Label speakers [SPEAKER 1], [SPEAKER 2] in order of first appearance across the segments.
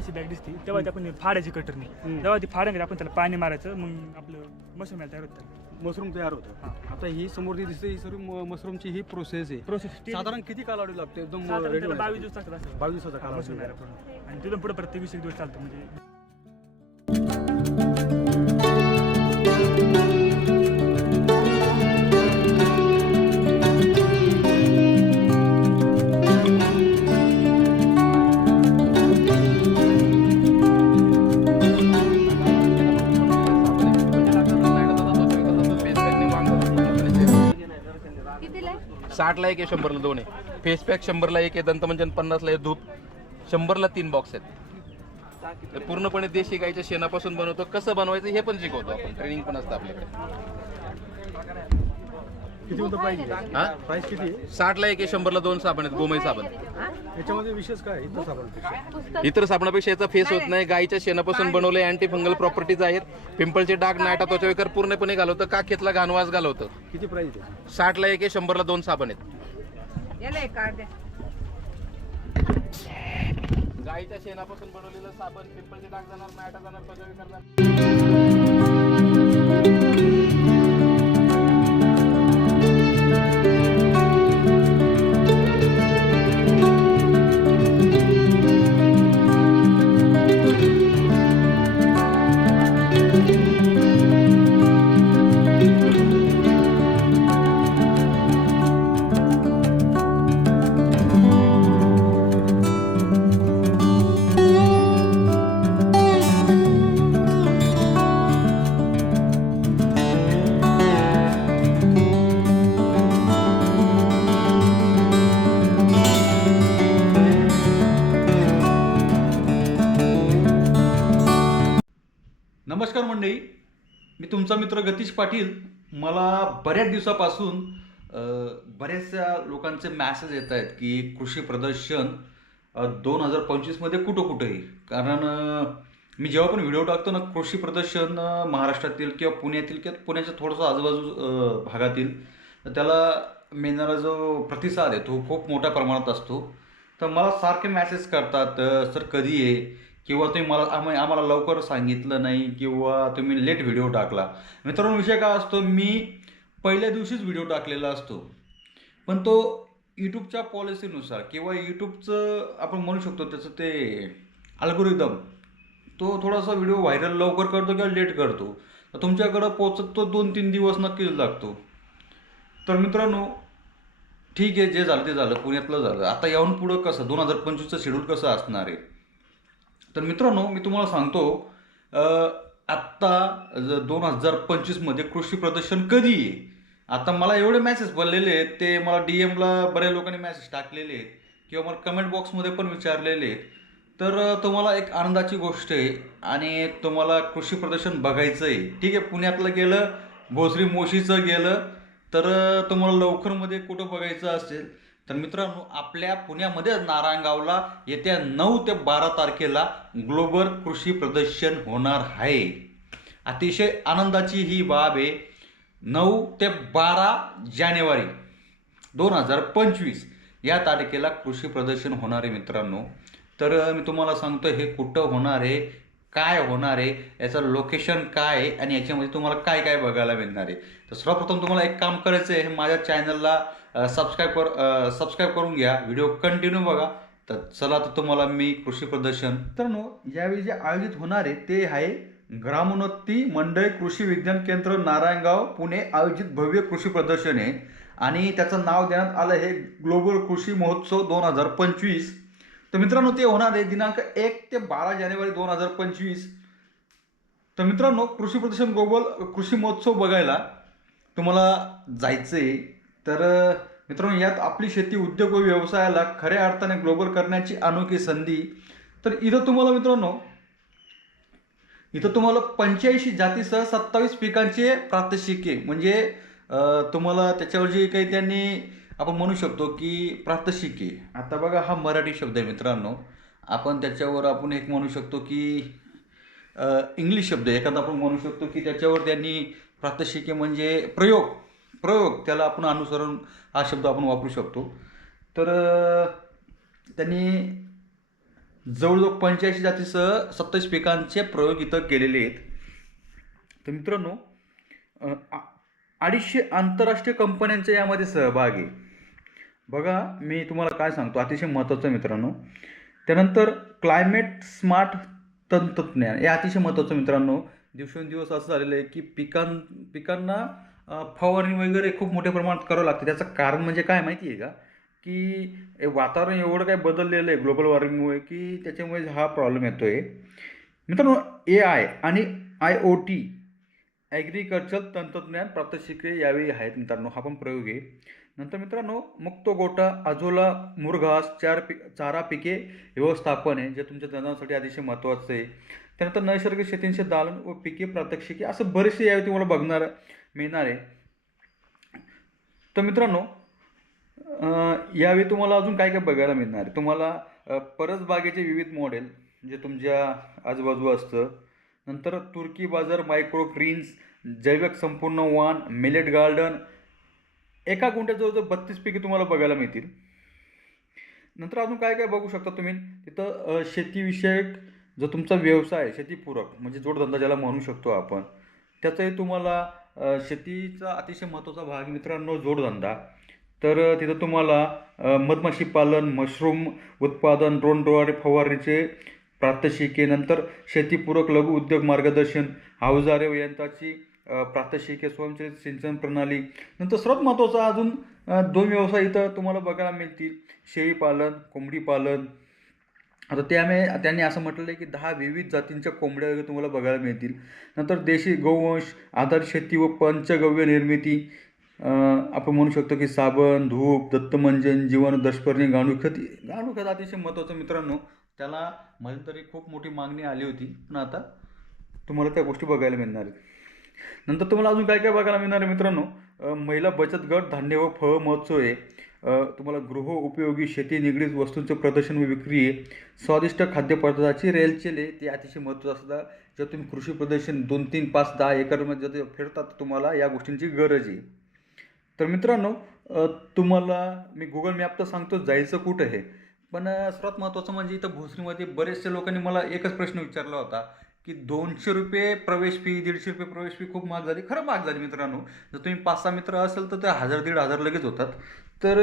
[SPEAKER 1] जेव्हा ती आपण फाडायची कटरनी. जेव्हा ती फाडायची आपण त्याला पाणी मारायचं मग आपलं मशरूम तयार होतं.
[SPEAKER 2] मशरूम तयार होतं. आता ही समोर जी दिसते ही सर्व म- मशरूमची ही प्रोसेस आहे.
[SPEAKER 1] प्रोसेस
[SPEAKER 2] साधारण किती कालावधी लागते? एकदम?
[SPEAKER 1] बावीस दिवस
[SPEAKER 2] बावीस दिवसाचा कालावधी
[SPEAKER 1] आणि तिथून पुढे प्रत्येक वीस एक दिवस चालतं. म्हणजे
[SPEAKER 3] साठला एक आहे शंभरला दोन आहे. फेस पॅक शंभरला एक आहे दंतमंजन पन्नासला आहे धूप. शंभरला तीन बॉक्स आहेत. तर पूर्णपणे देशी गाईच्या शेणापासून बनवतो. कसं बनवायचं हे पण शिकवतो आपण. ट्रेनिंग पण असतं आपल्याकडे.
[SPEAKER 2] किती होतं प्राईस
[SPEAKER 3] हा?
[SPEAKER 2] प्राईस किती? आहे
[SPEAKER 3] साठला एक आहे शंभरला दोन साबण आहेत गोमई साबण?
[SPEAKER 2] याच्यामध्ये विशेष काय? इथं साबणपेक्षा?
[SPEAKER 4] पुस्तक
[SPEAKER 3] इतर साबणापेक्षा याचा फेस होत नाही. गाईच्या शेणापासून बनवले अँटी फंगल प्रॉपर्टीज आहेत. पिंपलचे डाग नाटा त्वचा विकार पूर्णपणे घालवतं. काखेतला घाणवास घालवतं.
[SPEAKER 2] किती प्राईस आहे?
[SPEAKER 3] साठला एक आहे शंभरला दोन साबण आहेत.
[SPEAKER 4] याला एक कार्ड द्या.
[SPEAKER 3] गाईच्या शेणापासून बनवलेलं साबण पिंपलचे डाग जाणार नाटा जाणार त्वचा विकार जाणार.
[SPEAKER 5] नमस्कार मंडळी. मी तुमचा मित्र गतीश पाटील. मला बऱ्याच दिवसापासून बऱ्याचशा लोकांचे मॅसेज येत आहेत की कृषी प्रदर्शन दोन हजार पंचवीसमध्ये कुठं कुठं येईल? कारण मी जेव्हा पण व्हिडिओ टाकतो ना कृषी प्रदर्शन महाराष्ट्रातील किंवा पुण्यातील किंवा पुण्याच्या थोडंसं आजूबाजू भागातील तर त्याला मिळणारा जो प्रतिसाद आहे तो खूप मोठ्या प्रमाणात असतो. तर मला सारखे मॅसेज करतात सर कधी आहे किंवा तुम्ही मला आम्हा आम्हाला लवकर सांगितलं नाही किंवा तुम्ही लेट व्हिडिओ टाकला. मित्रांनो विषय काय असतो? मी पहिल्या दिवशीच व्हिडिओ टाकलेला असतो. पण तो यूट्यूबच्या पॉलिसीनुसार किंवा यूट्यूबचं आपण म्हणू शकतो त्याचं ते अल्गोरिदम तो थोडासा व्हिडिओ व्हायरल लवकर करतो किंवा लेट करतो. तर तुमच्याकडं पोचत तो दोन तीन दिवस नक्कीच लागतो. तर मित्रांनो ठीक आहे जे झालं ते झालं पुण्यातलं झालं. आता याहून पुढं कसं? दोन हजार पंचवीसचं शेड्यूल कसं असणार आहे? तर मित्रांनो मी तुम्हाला सांगतो आत्ता दोन हजार पंचवीसमध्ये कृषी प्रदर्शन कधी आहे आता मला एवढे मॅसेज बनलेले आहेत ते मला डी एमला बऱ्याच लोकांनी मेसेज टाकलेले आहेत किंवा मला कमेंट बॉक्समध्ये पण विचारलेले आहेत. तर तुम्हाला एक आनंदाची गोष्ट आहे आणि तुम्हाला कृषी प्रदर्शन बघायचं आहे. ठीक आहे पुण्यातलं गेलं भोसरी मोशीचं गेलं तर तुम्हाला लवकरमध्ये कुठं बघायचं असेल तर मित्रांनो आपल्या पुण्यामध्ये नारायणगावला येत्या नऊ ते बारा तारखेला ग्लोबल कृषी प्रदर्शन होणार आहे. अतिशय आनंदाची ही बाब आहे. नऊ ते बारा जानेवारी दोन हजार पंचवीस या तारखेला कृषी प्रदर्शन होणार आहे मित्रांनो. तर मी तुम्हाला सांगतो हे कुठं होणार आहे काय होणार आहे याचं लोकेशन काय आहे आणि याच्यामध्ये तुम्हाला काय काय बघायला मिळणार आहे. तर सर्वप्रथम तुम्हाला एक काम करायचं आहे माझ्या चॅनलला सबस्क्राईब कर सबस्क्राईब करून घ्या. व्हिडिओ कंटिन्यू बघा. तर चला तर तुम्हाला मी कृषी प्रदर्शन मित्रांनो यावेळी जे आयोजित होणार आहे ते आहे ग्रामोन्नती मंडळ कृषी विज्ञान केंद्र नारायणगाव पुणे. आयोजित भव्य कृषी प्रदर्शन आहे. आणि त्याचं नाव देण्यात आलं आहे ग्लोबल कृषी महोत्सव दोन हजार पंचवीस. तर मित्रांनो ते होणार आहे दिनांक एक ते बारा जानेवारी दोन हजार पंचवीस. तर मित्रांनो कृषी प्रदर्शन ग्लोबल कृषी महोत्सव बघायला तुम्हाला जायचं आहे तर मित्रांनो यात आपली शेती उद्योग व व्यवसायाला खऱ्या अर्थाने ग्लोबल करण्याची अनोखी संधी. तर इथं तुम्हाला मित्रांनो इथं तुम्हाला पंच्याऐंशी जातीसह सत्तावीस पिकांचे प्रात्यक्षिके म्हणजे तुम्हाला त्याच्यावर जे काही त्यांनी आपण म्हणू शकतो की प्रात्यक्षिके आता बघा हा मराठी शब्द आहे मित्रांनो. आपण त्याच्यावर आपण एक म्हणू शकतो की इंग्लिश शब्द आहे. एखादा आपण म्हणू शकतो की त्याच्यावर त्यांनी प्रात्यक्षिके म्हणजे प्रयोग. प्रयोग त्याला आपण अनुसरण हा शब्द आपण वापरू शकतो. तर त्यांनी जवळजवळ पंच्याऐंशी जातीसह सत्तावीस पिकांचे प्रयोग इथं केलेले आहेत. तर मित्रांनो अडीचशे आंतरराष्ट्रीय कंपन्यांचा यामध्ये सहभाग आहे. बघा मी तुम्हाला काय सांगतो अतिशय महत्त्वाचं मित्रांनो. त्यानंतर क्लायमेट स्मार्ट तंत्रज्ञान हे अतिशय महत्त्वाचं मित्रांनो. दिवसेंदिवस असं झालेलं आहे की पिकां पिकांना फवारणी वगैरे खूप मोठ्या प्रमाणात करावं लागते. त्याचं कारण म्हणजे काय माहिती आहे का की वातावरण एवढं काय बदललेलं आहे ग्लोबल वॉर्मिंगमुळे की त्याच्यामुळे हा प्रॉब्लेम येतो आहे मित्रांनो ए आय आणि आय ओ टी ॲग्रिकल्चर तंत्रज्ञान प्रात्यक्षिके यावेळी आहेत मित्रांनो. हा पण प्रयोग आहे. नंतर मित्रांनो मुक्त गोटा अजोला मुरघास चार पि चारा पिके व्यवस्थापन आहे जे तुमच्या जनावरांसाठी अतिशय महत्त्वाचं आहे. त्यानंतर नैसर्गिक शेतींचे दालन व पिके प्रात्यक्षिके असं बरेचसे यावेळी तुम्हाला बघणार मिळणार आहे. तर मित्रांनो यावेळी तुम्हाला अजून काय काय बघायला मिळणार आहे? तुम्हाला परस परसबागेचे विविध मॉडेल जे तुमच्या आजूबाजू असतं नंतर तुर्की बाजार मायक्रो ग्रीन्स जैविक संपूर्ण वान मिलेट गार्डन एका गुंठ्यात जवळजवळ बत्तीस पिके तुम्हाला बघायला मिळतील. नंतर अजून काय काय बघू शकता तुम्ही? तिथं शेतीविषयक जो तुमचा व्यवसाय आहे शेतीपूरक म्हणजे जोडधंदा ज्याला म्हणू शकतो आपण त्याचंही तुम्हाला शेतीचा अतिशय महत्त्वाचा भाग मित्रांनो जोडधंदा. तर तिथं तुम्हाला मधमाशी पालन मशरूम उत्पादन ड्रोनद्वारे फवारणीचे प्रात्यक्षिके नंतर शेतीपूरक लघु उद्योग मार्गदर्शन अवजारे व यंत्राची प्रात्यक्षिके स्वयंचलित सिंचन प्रणाली. नंतर सर्वात महत्त्वाचा अजून दोन व्यवसाय इथं तुम्हाला बघायला मिळतील. शेळीपालन पालन पालन आता त्यामुळे त्यांनी असं म्हटलेलं आहे की दहा विविध जातींच्या कोंबड्या वगैरे तुम्हाला बघायला मिळतील. नंतर देशी गोवंश आधार शेती व पंचगव्य निर्मिती आपण म्हणू शकतो की साबण धूप दत्तमंजन जीवन दशपर्णी गाणूखत गाणूखत अतिशय महत्त्वाचं मित्रांनो. त्याला मध्यंतरी खूप मोठी मागणी आली होती. पण आता तुम्हाला त्या गोष्टी बघायला मिळणार नंतर तुम्हाला अजून काय काय बघायला मिळणार आहे मित्रांनो? महिला बचत गट धान्य व फळ महोत्सव आहे तुम्हाला गृह उपयोगी शेती निगडीत वस्तूंचं प्रदर्शन व विक्री आहे स्वादिष्ट खाद्यपदार्थाची रेलचेल आहे ते अतिशय महत्त्वाचं असतात जेव्हा तुम्ही कृषी प्रदर्शन दोन तीन पाच दहा एकरमध्ये जर फिरतात तर तुम्हाला या गोष्टींची गरज आहे. तर मित्रांनो तुम्हाला मी गुगल मॅप तर सांगतो जायचं कुठं आहे पण सर्वात महत्त्वाचं म्हणजे इथं भोसरीमध्ये बरेचशा लोकांनी मला एकच प्रश्न विचारला होता की दोनशे रुपये प्रवेश फी दीडशे रुपये प्रवेश फी खूप महाग झाली. खरं महाग झाली मित्रांनो. जर तुम्ही पाच सहा मित्र असेल तर ते हजार दीड हजार लगेच होतात. तर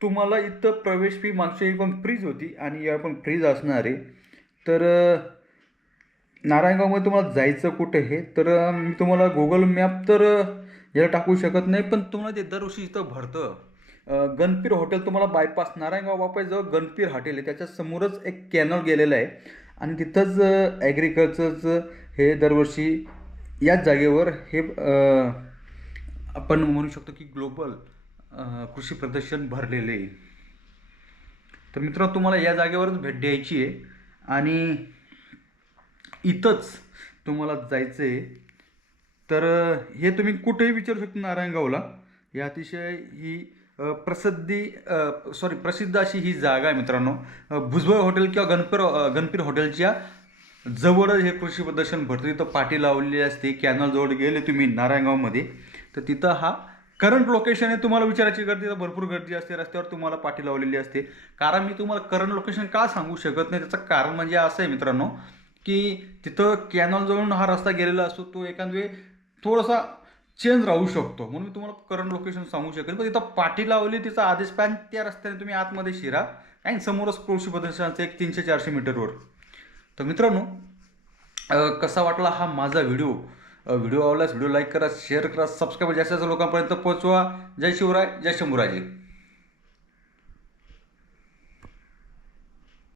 [SPEAKER 5] तुम्हाला इथं प्रवेश फी मागच्या वेळी पण फ्रीज होती आणि या पण फ्रीज असणार. आहे तर नारायणगावमध्ये तुम्हाला जायचं कुठे हे? तर मी तुम्हाला गुगल मॅप तर याला टाकू शकत नाही पण तुम्हाला ते दरवर्षी इथं भरतं. गणपीर हॉटेल तुम्हाला बायपास नारायणगाव बापाजवळ गणपीर हॉटेल आहे. त्याच्या समोरच एक कॅनल गेलेलं आहे. आणि तिथंच ॲग्रिकल्चरचं हे दरवर्षी याच जागेवर हे आपण म्हणू शकतो की ग्लोबल कृषी प्रदर्शन भरलेले आहे. तर मित्रांनो तुम्हाला या जागेवरच भेट द्यायची आहे. आणि इथंच तुम्हाला जायचं आहे. तर हे तुम्ही कुठेही विचारू शकता नारायणगावला. हे अतिशय ही प्रसिद्धी सॉरी प्रसिद्ध अशी ही जागा आहे मित्रांनो. भुजबळ हॉटेल किंवा गणपीर गणपीर हॉटेलच्या जवळच हे कृषी प्रदर्शन भरतं. तिथं पाटी लावलेली असते कॅनलजवळ गेले तुम्ही नारायणगावमध्ये. तर तिथं हा करंट लोकेशन आहे तुम्हाला विचारायची गर्दी तर भरपूर गर्दी असते रस्त्यावर तुम्हाला पाठी लावलेली असते. कारण मी तुम्हाला करंट लोकेशन का सांगू शकत नाही? त्याचं कारण म्हणजे असं आहे मित्रांनो की तिथं कॅनॉलजवळून हा रस्ता गेलेला असतो तो एखाद्या वेळी थोडासा चेंज राहू शकतो. म्हणून मी तुम्हाला करंट लोकेशन सांगू शकेल पण तिथं पाठी लावली तिचा आदेश पॅन त्या रस्त्याने तुम्ही आतमध्ये शिरा आणि समोरच कृषी प्रदर्शनाचं एक तीनशे चारशे मीटरवर तर मित्रांनो कसा वाटला हा माझा व्हिडिओ व्हिडिओ आवडल्यास व्हिडिओ लाईक करा शेअर करा सबस्क्राईब जास्त जास्त लोकांपर्यंत पोहोचवा जय शिवराय जय शंभूराजे.